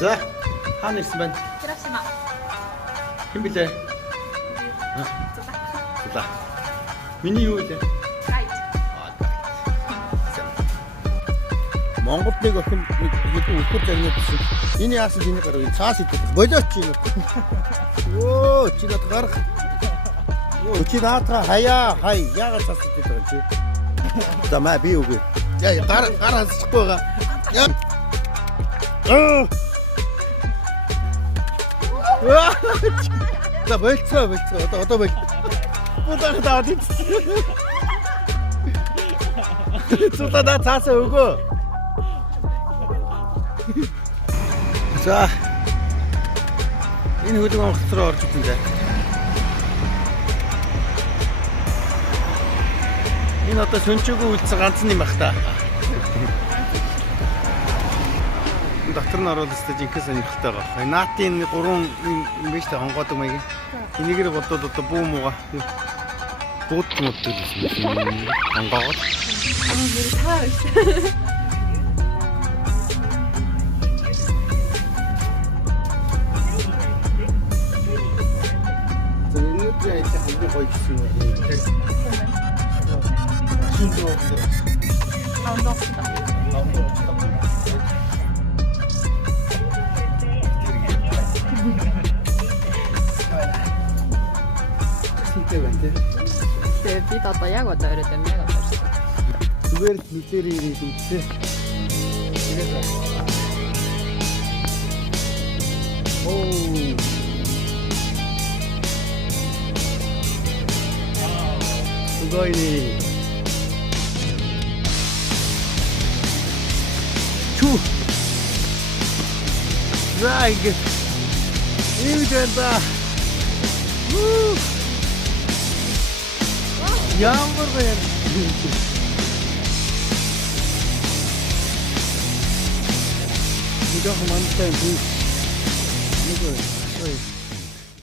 За хаана ирсэн байна? Хиросима. Хэн блэ? За. Миний юу вэ? Гайд. Монголд нэг охин хэдэн үхэр загнаа гэсэн. Энэ яасан чиний гарав? Цаас идэх. Болооч чинь. Оо, чи над гарах. Оо, чи наатаа хаяа, хай. Яагаад цаас идэх вэ чи? За маа би үгүй. Яа, гар хасчихгүй байгаа. Яа. За болцоо. Одоо бол. Будаа даад идсэн. Цутаа цаасаа өгөө. За энэ хөлөг онгоц руу орж ирсэн дээ. Энэ одоо шөнчөөгөө үлдсэн ганцхан юм бах та. Доктор нь ороод өстэй жинхэнэ сонирхолтой байгаа. Наатын 3 юм биш та хонгоодог маяг. Энийгээр бодоод одоо бүү мууга бууд модтой гэсэн. Хонгоогод. Гэр тааш. Яа, хамгийн гоё гэсэн юм. Шинжлэх Тэгээд бид одоо яг одоо ирээд байна яг одоо. зүгээр нүдээр ирээд үтсээ. Оо. Сугойни. Чу. Зайг. Ивдэнда. Ямар вэ? Нэг их мантай юм. Нэг үү.